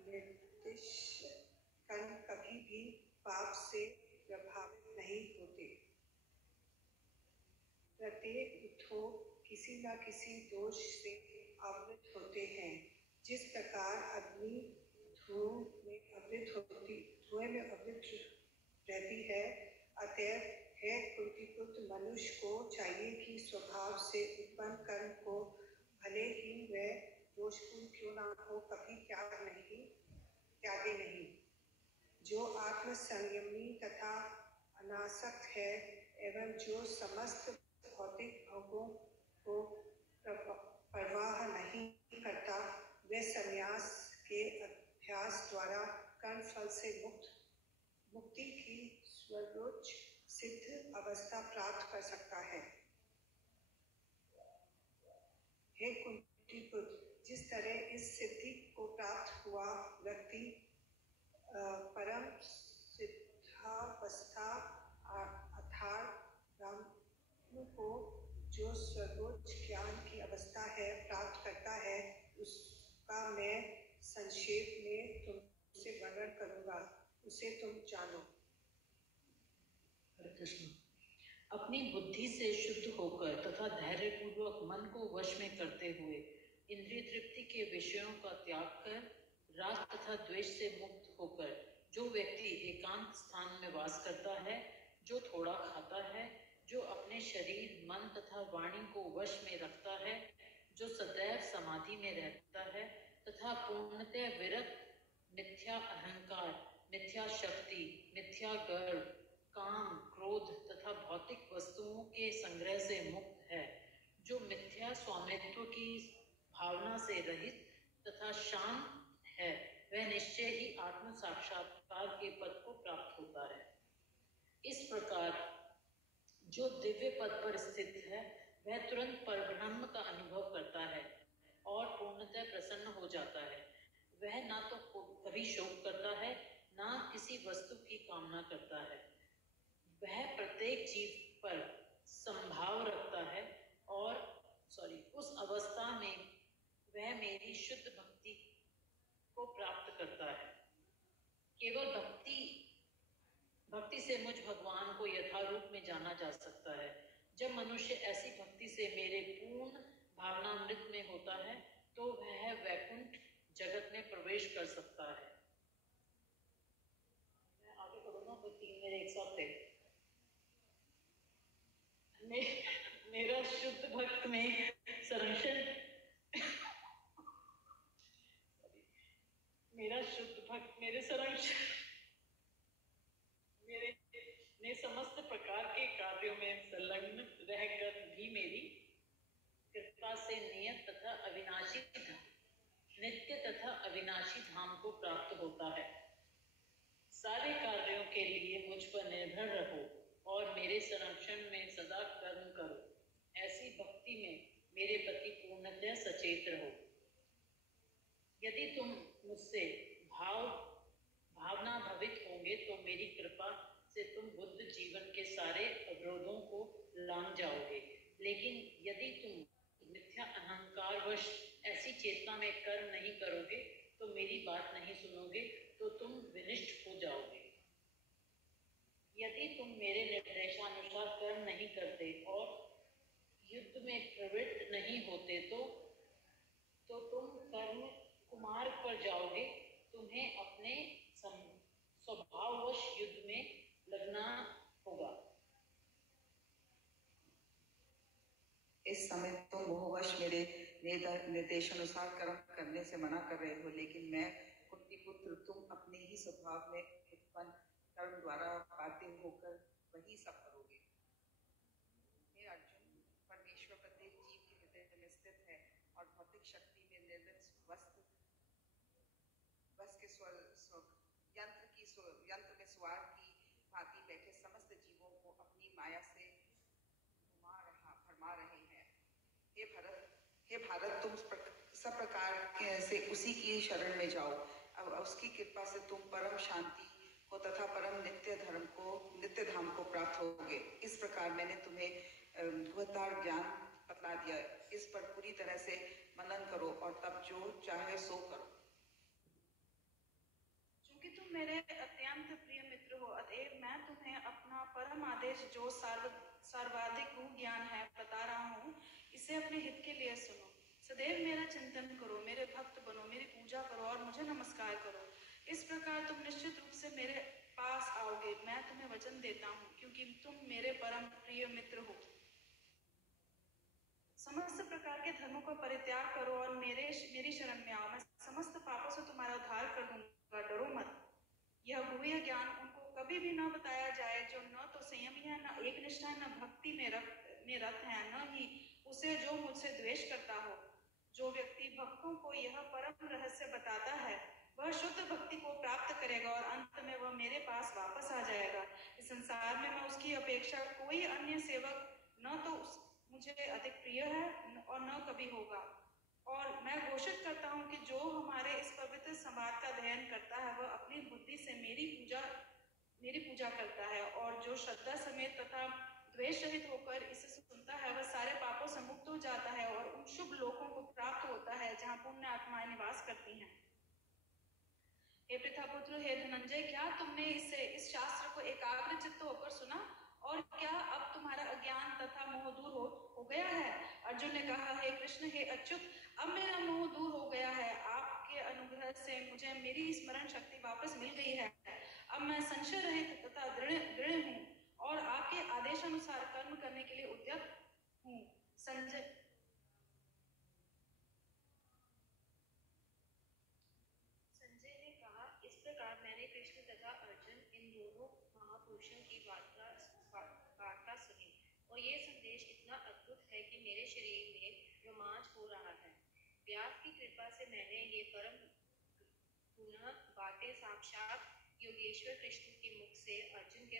निर्दिष्ट कर्म कभी भी पाप से प्रभावित नहीं होते। प्रत्येक उद्योग किसी न किसी दोष से आवृत होते हैं। जिस प्रकार अग्नि धुएं में आवृत रहती है, अतएव है कुटिल मनुष्य को चाहिए कि स्वभाव से उत्पन्न कर्म को भले ही वह दोषपूर्ण क्यों न हो, कभी त्यागे नहीं। जो आत्म संयमी तथा अनासक्त है एवं जो समस्त भौतिक भोगों को परवाह नहीं करता, वह संन्यास के अभ्यास द्वारा कर्म फल से मुक्ति की सर्वोच्च सिद्ध अवस्था प्राप्त कर सकता है। हे कुंती पुत्र, जिस तरह इस सिद्धि को प्राप्त हुआ व्यक्ति परम सिद्धावस्था मैं संक्षेप में तुमसे वर्णन करूंगा, उसे तुम जानो। हरे कृष्ण। अपनी बुद्धि से शुद्ध होकर तथा धैर्यपूर्वक मन को वश में करते हुए इंद्रिय तृप्ति के विषयों का त्याग कर राग तथा द्वेष से मुक्त होकर जो व्यक्ति एकांत स्थान में वास करता है, जो थोड़ा खाता है, जो अपने शरीर, मन तथा वाणी को वश में रखता है, जो सदैव समाधि में रहता है तथा पूर्णतः विरक्त, मिथ्या अहंकार, मिथ्या शक्ति, मिथ्या गर्व, काम, क्रोध तथा भौतिक वस्तुओं के संग्रह से मुक्त है, जो मिथ्या स्वामित्व की भावना से रहित तथा शांत है, वह निश्चय ही आत्म साक्षात्कार के पद को प्राप्त होता है। इस प्रकार जो दिव्य पद पर स्थित है, वह तुरंत परब्रह्म का अनुभव करता है और पूर्णतः प्रसन्न हो जाता है। वह ना तो कभी शोक करता है, ना किसी वस्तु की कामना करता है। वह प्रत्येक जीव पर संभाव रखता है और उस अवस्था में वह मेरी शुद्ध भक्ति को प्राप्त करता है। केवल भक्ति से मुझ भगवान को यथारूप में जाना जा सकता है। जब मनुष्य ऐसी भक्ति से मेरे पूर्ण भावनामृत में होता है, तो वह वैकुंठ जगत में प्रवेश कर सकता है। मैं आगे करूँगा तो 3 मेरे एक साथ थे। मेरा शुद्ध भक्त में संरक्षण मेरा शुद्ध भक्त मेरे संरक्षण ने समस्त प्रकार के कार्यों में संलग्न रहकर भी मेरी कृपा से नित्य तथा अविनाशी धाम को प्राप्त होता है। सारे कार्यों के लिए मुझ पर निर्भर रहो और मेरे संरक्षण में सदा कर्म करो। ऐसी भक्ति में मेरे प्रति पूर्णतः सचेत रहो। यदि तुम मुझसे भावना भवित होंगे तो मेरी कृपा से तुम बुद्ध जीवन के सारे अवरोधों को लांघ जाओगे। लेकिन यदि तुम मिथ्या अहंकारवश ऐसी चेतना में कर्म नहीं करोगे, तो मेरी बात नहीं सुनोगे, तो तुम विनिष्ट हो जाओगे। यदि तुम मेरे निर्देशानुसार कर्म नहीं करते और युद्ध में प्रवृत्त नहीं होते, तो तुम कर्म कुमार्ग पर जाओगे। तुम्हें अपने स्वभाववश युद्ध में लगना होगा। इस समय तुम मोहवश मेरे निर्देशानुसार कर्म करने से मना कर रहे हो, लेकिन मैं कुंती पुत्र, तुम अपने ही स्वभाव में उत्पन्न कर्म द्वारा बाध्य होकर वही सब करोगे। हे अर्जुन, परमेश्वर प्रत्येक जीव के हृदय में स्थित है और भौतिक शक्ति में निर्मित यंत्र में सवार की भांति बैठे समस्त जीवों को अपनी माया से भरमा रहे हैं। हे भारत, तुम सब प्रकार से उसी की शरण में जाओ। अब उसकी कृपा से तुम परम शांति को तथा परम नित्य धाम को प्राप्त होगे। इस प्रकार मैंने तुम्हें गुहतार ज्ञान बतला दिया। इस पर पूरी तरह से मनन करो और तब जो चाहे सो करो। क्योंकि तुम मेरे अत्यंत प्रिय मित्र हो, अतएव मैं तुम्हें अपना परम आदेश जो सर्वाधिक ज्ञान है बता रहा हूँ, इसे अपने हित के लिए सुनो। सदैव मेरा चिंतन करो, मेरे भक्त बनो, मेरी पूजा करो और मुझे नमस्कार करो। इस प्रकार तुम निश्चित रूप से मेरे पास आओगे। मैं तुम्हें वचन देता हूँ, क्योंकि तुम मेरे परम प्रिय मित्र हो। समस्त प्रकार के धर्मों का परित्याग करो और मेरी शरण में आओ। मैं समस्त पापों से तुम्हारा उद्धार कर दूंगा, डरो मत। यह गुह्य ज्ञान उनको कभी भी न बताया जाए जो न तो संयमी है, न एक निष्ठा है, न भक्ति में रत है, न ही उसे जो मुझसे द्वेष करता हो। जो व्यक्ति भक्तों को यह परम रहस्य बताता है, वह शुद्ध भक्ति को प्राप्त करेगा और अंत में वह मेरे पास वापस आ जाएगा। इस संसार में मैं उसकी अपेक्षा कोई अन्य सेवक न तो मुझे अधिक प्रिय है और न कभी होगा। और मैं घोषित करता हूँ कि जो हमारे इस पवित्र संवाद का अध्ययन करता है, वह अपनी बुद्धि से मेरी पूजा करता है, और जो श्रद्धा समेत तथा द्वेष रहित होकर इसे सुनता है वह सारे पापों से मुक्त हो जाता है और उन शुभ लोकों को प्राप्त होता है जहाँ पुण्य आत्माएं निवास करती हैं। हे पितापुत्र, हे धनंजय, क्या तुमने इस शास्त्र को एकाग्र चित्त होकर सुना और क्या अब तुम्हारा अज्ञान तथा मोह दूर हो गया है? अर्जुन ने कहा, हे कृष्ण, हे अच्युत, अब मेरा मोह दूर हो गया है। आपके अनुग्रह से मुझे मेरी स्मरण शक्ति वापस मिल गई है। अब मैं संशय रहित तथा दृढ़ हूँ और आपके आदेशानुसार कर्म करने के लिए उद्यत हूँ। संजय ने कहा, इस प्रकार मैंने कृष्ण तथा अर्जुन इन दोनों महापुरुषों की वार्ता सुनी और ये संदेश इतना अद्भुत है कि मेरे शरीर में रोमांच हो रहा है। व्यास की कृपा से मैंने ये परम पुनः बातें साक्षात योगेश्वर कृष्ण के मुख से अर्जुन के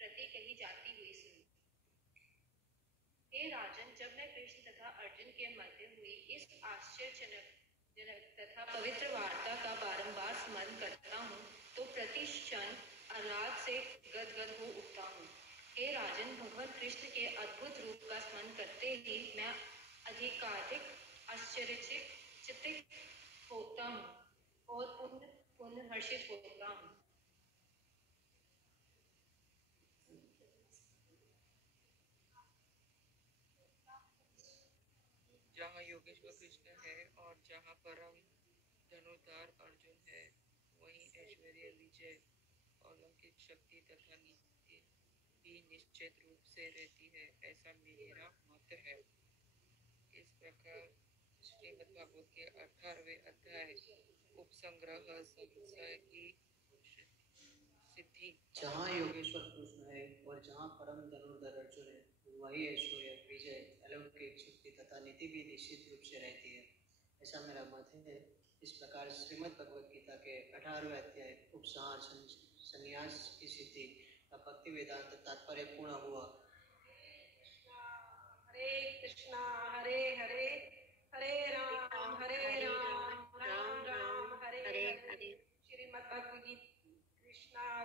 प्रति कही जाती हुई सुनी। हे राजन, जब मैं कृष्ण तथा अर्जुन के मध्य हुई इस आश्चर्यजनक तथा पवित्र वार्ता का बारंबार स्मरण करता हूँ तो प्रति क्षण आह्लाद से गदगद हो उठता हूँ। हे राजन, भगवान कृष्ण के अद्भुत रूप का स्मरण करते ही मैं अधिकाधिक आश्चर्यचकित होता हूँ और पुनः हर्षित होता हूँ। जहाँ योगेश्वर कृष्ण है और जहाँ परम धनुर्धर अर्जुन है, वहीं ऐश्वर्य, विजय, अलौकिक शक्ति तथा नीति भी निश्चित रूप से रहती है, ऐसा मेरा मत है। इस प्रकार श्रीमद् भागवत के 18वें अध्याय उपसंग्रह संशय की सिद्धि। जहाँ योगेश्वर कृष्ण है और जहाँ परम धनुर्धर अर्जुन है, वही ऐश्वर्य, विजय, अलौकिक शक्ति तथा नीति भी निश्चित रूप से रहती है, ऐसा मेरा मत है। इस प्रकार श्रीमद् भगवद गीता के 18वें अध्याय उपसंहार संन्यास की सिद्धि का भक्ति वेदांत तात्पर्य पूर्ण हुआ। हरे कृष्णा हरे हरे, हरे राम राम राम हरे हरे। श्रीमद् भगवद गीता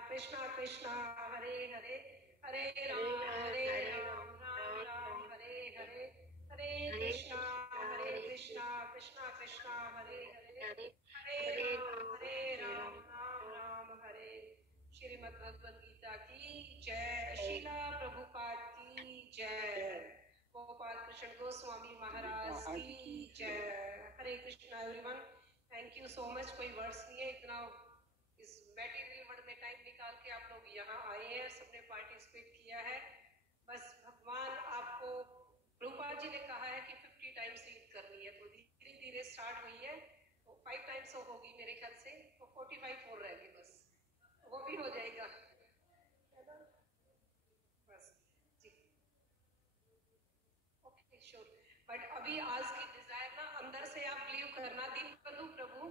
कृष्णा कृष्णा हरे हरे, हरे राम राम राम हरे हरे, हरे कृष्णा कृष्णा कृष्णा हरे हरे, हरे राम राम हरे। श्रीमद् भगवद गीता की जय। शीला प्रभुपाद की जय। गोपाल कृष्ण गोस्वामी महाराज की जय। Hare Krishna everyone. Thank you so much. कोई वर्ड्स नहीं है, इतना इस मटेरियल वर्ड में टाइम निकाल के आप लोग यहाँ आए हैं, सबने पार्टिसिपेट किया है। बस भगवान आपको, प्रभुपाद जी ने कहा है कि 50 टाइम्स रीड करनी है, तो धीरे धीरे स्टार्ट हुई है, तो 5 टाइम्स होगी मेरे ख्याल से, तो 45 और रहेगी, बस वो भी हो जाएगा, है ना? बस जी, ओके श्योर। बट अभी आज की डिजायर ना, अंदर से आप बिलीव करना, दीन बंधु प्रभु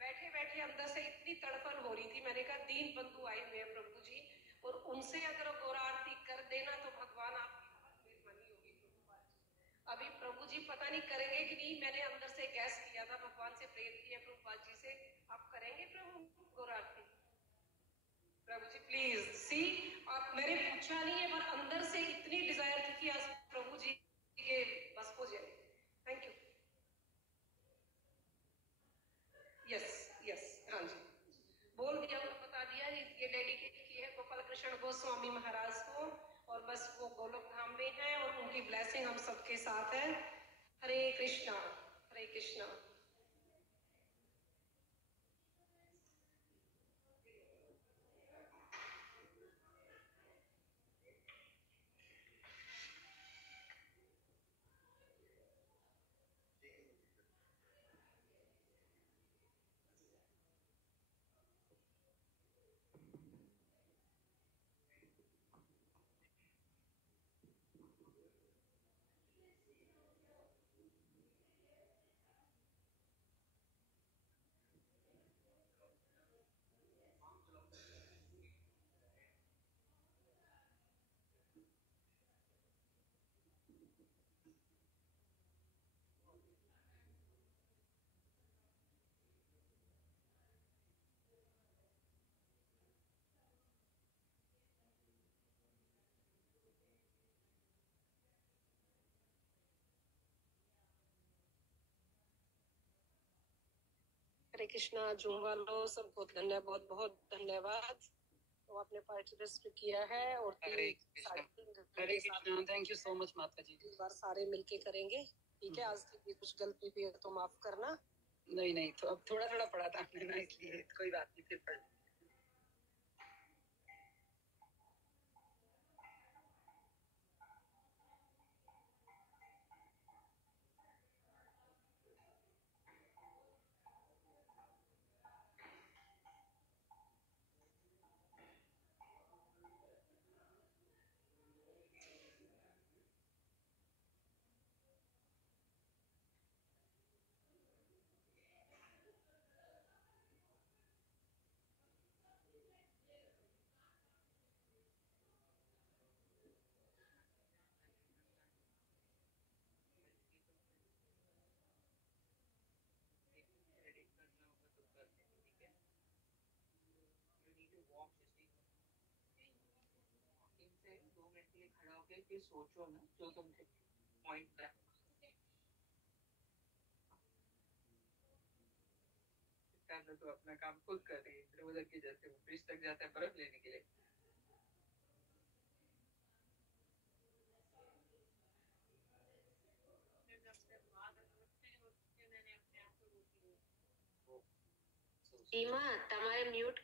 बैठे बैठे अंदर से इतनी तड़पन हो रही थी, मैंने कहा दीन बंधु आए हुए हैं प्रभु जी, और उनसे अगर गौर आरती कर देना तो भगवान आपकी बहुत मेहरबानी होगी प्रभुपाद जी। अभी प्रभु जी पता नहीं करेंगे कि नहीं, मैंने अंदर से गैस किया था, भगवान से प्रेयर किया प्रभुपाद जी से, आप करेंगे प्रभु गौर आरती? प्रभु जी प्लीज सी, आप, मैंने पूछा नहीं है पर अंदर से इतनी डिजायर थी कि आज प्रभु जी के बस हो जाए। Thank you. यस यस, हाँ जी, बोल दिया, उनको बता दिया, ये डेडिकेट की है गोपाल कृष्ण गोस्वामी महाराज को, और बस वो गोलोक धाम में है और उनकी ब्लेसिंग हम सबके साथ है। हरे कृष्णा हरे कृष्णा। हरे कृष्णा। जूम वालों सबको धन्यवाद, बहुत बहुत धन्यवाद। तो आपने पार्टिसिपेट किया है और Hare Krishna. Thank you so much माता जी। इस बार सारे मिलके करेंगे, ठीक है। आज की कुछ गलती भी है तो माफ करना। नहीं नहीं, तो अब थोड़ा थोड़ा पढ़ा था हमने ना, इसलिए कोई बात नहीं, फिर पढ़। फिर सोचो ना जो तुम पॉइंट है, तो अपना काम खुद कर रही है, इधर उधर की जैसे ब्रिज तक जाता है बर्फ लेने के लिए। सीमा, તમારે મ્યુટ